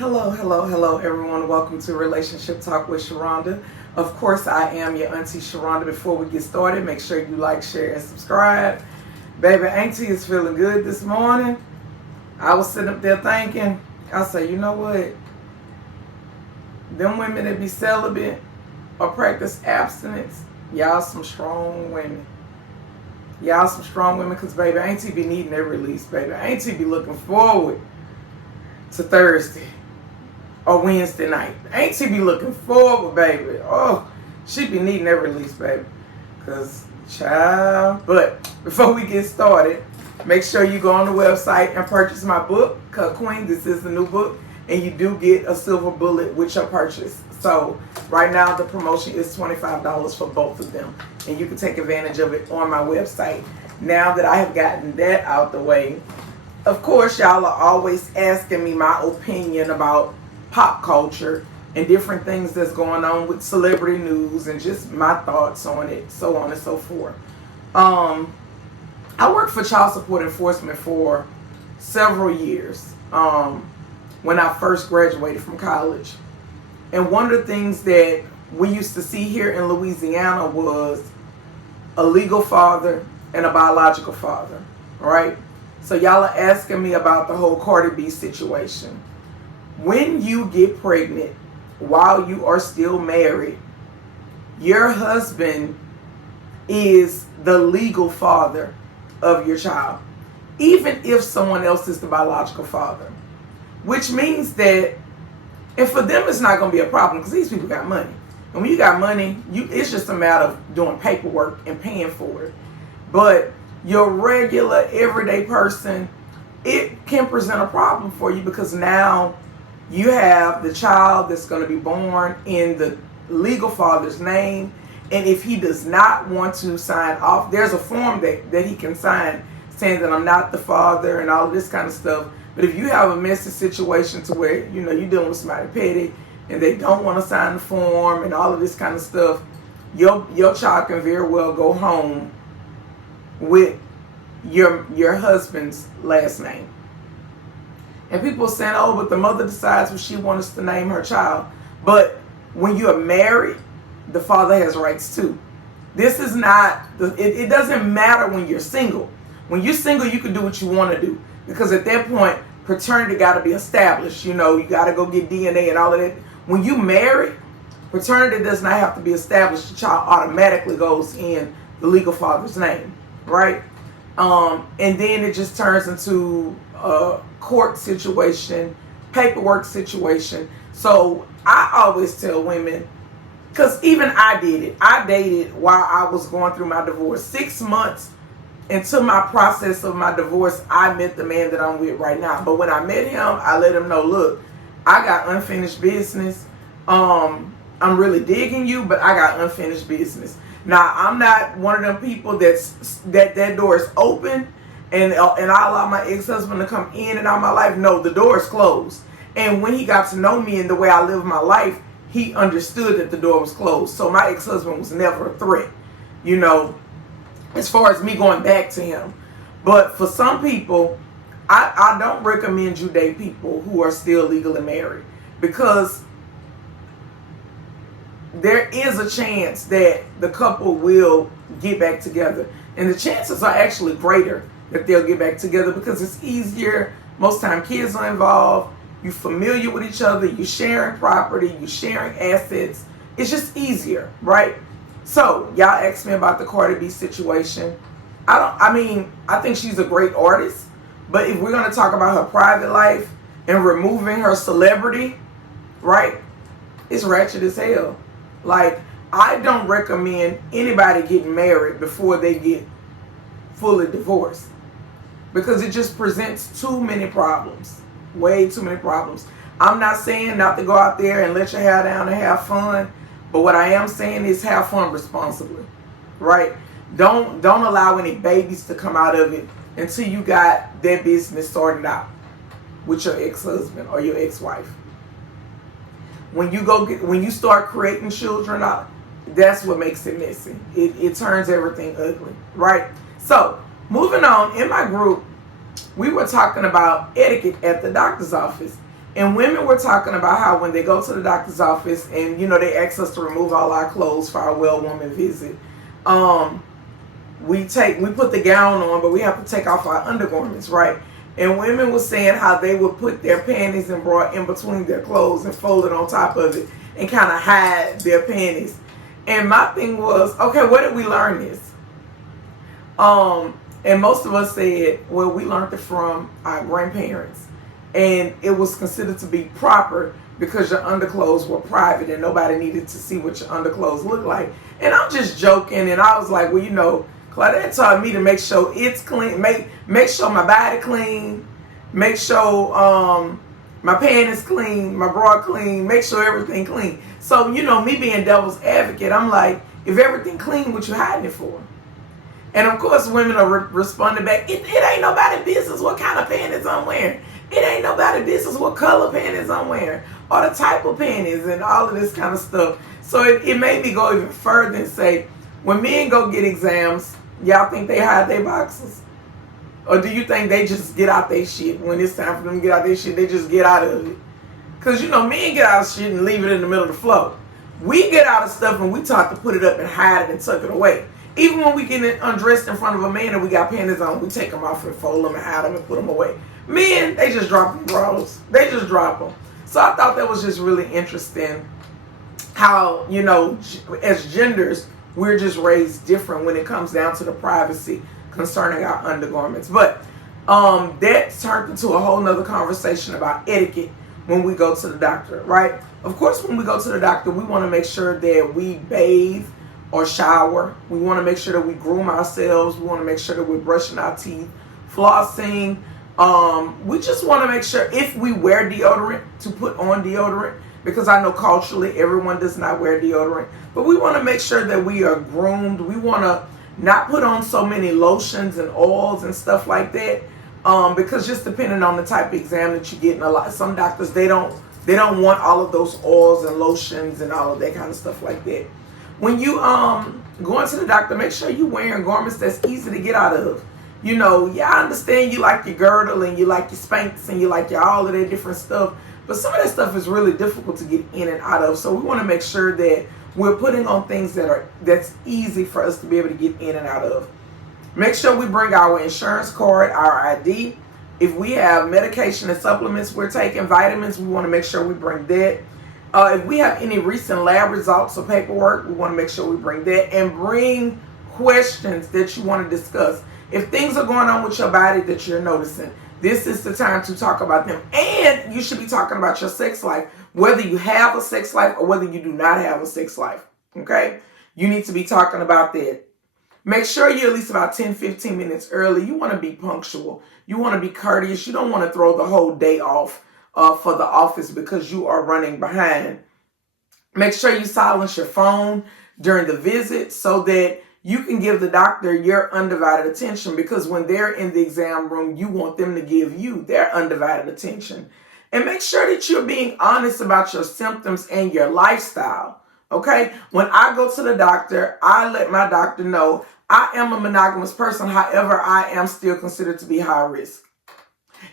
Hello, everyone. Welcome to Relationship Talk with Sharonda. Of course, I am your auntie Sharonda. Before we get started, make sure you like, share, and subscribe. Baby, auntie is feeling good this morning. I was sitting up there thinking, I say, you know what? Them women that be celibate or practice abstinence, y'all some strong women. Y'all some strong women, because, baby, auntie be needing that release, baby. Auntie be looking forward to Thursday or Wednesday night. Ain't she be looking forward, baby? Oh, she be needing that release, baby. Because, child. But before we get started, make sure you go on the website and purchase my book, Cut Queen. This is the new book. And you do get a silver bullet with your purchase. So, right now, the promotion is $25 for both of them. And you can take advantage of it on my website. Now that I have gotten that out the way, of course, y'all are always asking me my opinion about pop culture and different things that's going on with celebrity news and just my thoughts on it, so on and so forth. I worked for child support enforcement for several years when I first graduated from college. And one of the things that we used to see here in Louisiana was a legal father and a biological father, right? So y'all are asking me about the whole Cardi B situation. When you get pregnant while you are still married, your husband is the legal father of your child, even if someone else is the biological father. Which means that, and for them it's not going to be a problem because these people got money. And when you got money, it's just a matter of doing paperwork and paying for it. But your regular everyday person, it can present a problem for you because now you have the child that's going to be born in the legal father's name, and if he does not want to sign off, there's a form that he can sign saying that I'm not the father and all of this kind of stuff. But if you have a messy situation to where you're dealing with somebody petty and they don't want to sign the form and all of this kind of stuff, your child can very well go home with your husband's last name. And people are saying, oh, but the mother decides what she wants to name her child. But when you're married, the father has rights too. This is not, it doesn't matter when you're single. When you're single, you can do what you want to do. Because at that point, paternity got to be established. You got to go get DNA and all of that. When you marry, paternity does not have to be established. The child automatically goes in the legal father's name, right? And then it just turns into a court situation, paperwork situation. So I always tell women, because even I did it. I dated while I was going through my divorce. 6 months into my process of my divorce, I met the man that I'm with right now. But when I met him, I let him know, look, I got unfinished business. I'm really digging you, but I got unfinished business. Now, I'm not one of them people that door is open and I allow my ex-husband to come in and out of my life. No, the door is closed. And when he got to know me and the way I live my life, he understood that the door was closed. So my ex-husband was never a threat, as far as me going back to him. But for some people, I don't recommend you date people who are still legally married, because there is a chance that the couple will get back together. And the chances are actually greater that they'll get back together because it's easier. Most time kids are involved. You're familiar with each other. You're sharing property. You're sharing assets. It's just easier, right? So, y'all asked me about the Cardi B situation. I think she's a great artist. But if we're going to talk about her private life and removing her celebrity, right, it's ratchet as hell. Like, I don't recommend anybody getting married before they get fully divorced, because it just presents too many problems. Way too many problems. I'm not saying not to go out there and let your hair down and have fun, but what I am saying is have fun responsibly, right? Don't allow any babies to come out of it until you got that business sorted out with your ex-husband or your ex-wife. When you start creating children out, that's what makes it messy. It turns everything ugly, right? So, moving on, in my group, we were talking about etiquette at the doctor's office. And women were talking about how when they go to the doctor's office and, they ask us to remove all our clothes for our well woman visit. We put the gown on, but we have to take off our undergarments, right? And women were saying how they would put their panties and bra in between their clothes and fold it on top of it and kind of hide their panties. And my thing was, okay, where did we learn this? And most of us said, well, we learned it from our grandparents. And it was considered to be proper because your underclothes were private and nobody needed to see what your underclothes looked like. And I'm just joking. And I was like, well, Claudette taught me to make sure it's clean, make sure my body clean, make sure my panties clean, my bra clean, make sure everything clean. So, me being devil's advocate, I'm like, if everything clean, what you hiding it for? And of course, women are responding back, it ain't nobody business what kind of panties I'm wearing. It ain't nobody business what color panties I'm wearing or the type of panties and all of this kind of stuff. So it made me go even further and say, when men go get exams, y'all think they hide their boxes? Or do you think they just get out their shit when it's time for them to get out their shit? They just get out of it. Because, men get out of shit and leave it in the middle of the floor. We get out of stuff and we taught to put it up and hide it and tuck it away. Even when we get undressed in front of a man and we got panties on, we take them off and fold them and hide them and put them away. Men, they just drop them bras. They just drop them. So I thought that was just really interesting how, as genders, we're just raised different when it comes down to the privacy concerning our undergarments. But that turned into a whole nother conversation about etiquette when we go to the doctor, right? Of course, when we go to the doctor, we want to make sure that we bathe or shower. We want to make sure that we groom ourselves. We want to make sure that we're brushing our teeth, flossing. We just want to make sure if we wear deodorant, to put on deodorant, because I know culturally everyone does not wear deodorant. But we want to make sure that we are groomed. We want to not put on so many lotions and oils and stuff like that. Because just depending on the type of exam that you get, and some doctors, they don't want all of those oils and lotions and all of that kind of stuff like that. When you going to the doctor, make sure you're wearing garments that's easy to get out of. I understand you like your girdle and you like your Spanx and you like your all of that different stuff, but some of that stuff is really difficult to get in and out of. So we want to make sure that we're putting on things that's easy for us to be able to get in and out of. Make sure we bring our insurance card, our ID. If we have medication and supplements we're taking, vitamins, we want to make sure we bring that. If we have any recent lab results or paperwork, we want to make sure we bring that, and bring questions that you want to discuss. If things are going on with your body that you're noticing, this is the time to talk about them. And you should be talking about your sex life, whether you have a sex life or whether you do not have a sex life. Okay? You need to be talking about that. Make sure you're at least about 10-15 minutes early. You want to be punctual. You want to be courteous. You don't want to throw the whole day off for the office because you are running behind. Make sure you silence your phone during the visit so that you can give the doctor your undivided attention, because when they're in the exam room, you want them to give you their undivided attention. And make sure that you're being honest about your symptoms and your lifestyle. Okay? When I go to the doctor, I let my doctor know I am a monogamous person. However, I am still considered to be high risk.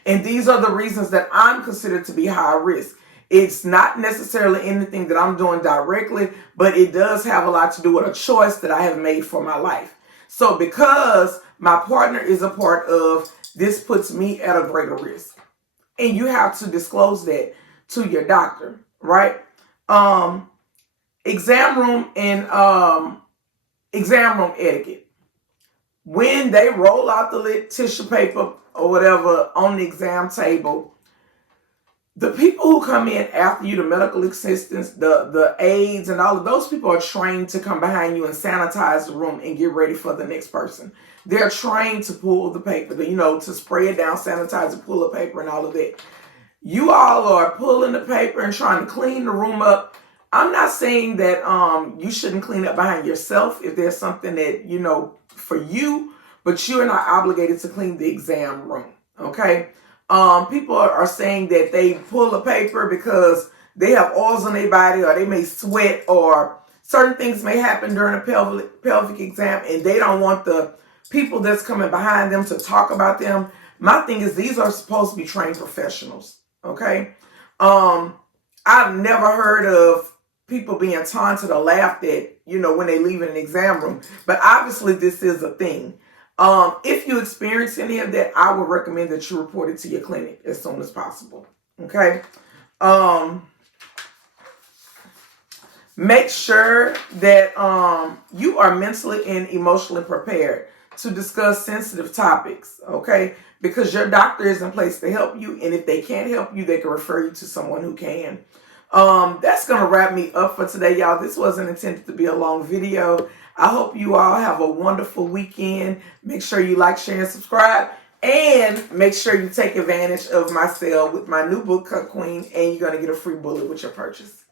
And these are the reasons that I'm considered to be high risk. It's not necessarily anything that I'm doing directly, but it does have a lot to do with a choice that I have made for my life. So because my partner is a part of, this puts me at a greater risk. And you have to disclose that to your doctor, right? Exam room and exam room etiquette. When they roll out the tissue paper or whatever on the exam table, the people who come in after you, the medical assistants, the aides, and all of those people are trained to come behind you and sanitize the room and get ready for the next person. They're trained to pull the paper, to spray it down, sanitize it, pull the paper, and all of that. You all are pulling the paper and trying to clean the room up. I'm not saying that you shouldn't clean up behind yourself if there's something that, for you, but you are not obligated to clean the exam room, okay? People are saying that they pull a paper because they have oils on their body, or they may sweat, or certain things may happen during a pelvic exam, and they don't want the people that's coming behind them to talk about them. My thing is, these are supposed to be trained professionals, okay? I've never heard of people being taunted or laughed at, when they leave in an exam room. But obviously this is a thing. If you experience any of that, I would recommend that you report it to your clinic as soon as possible. Okay. Make sure that you are mentally and emotionally prepared to discuss sensitive topics, okay? Because your doctor is in place to help you, and if they can't help you, they can refer you to someone who can. That's going to wrap me up for today, y'all. This wasn't intended to be a long video. I hope you all have a wonderful weekend. Make sure you like, share, and subscribe. And make sure you take advantage of my sale with my new book, Cut Queen, and you're going to get a free bullet with your purchase.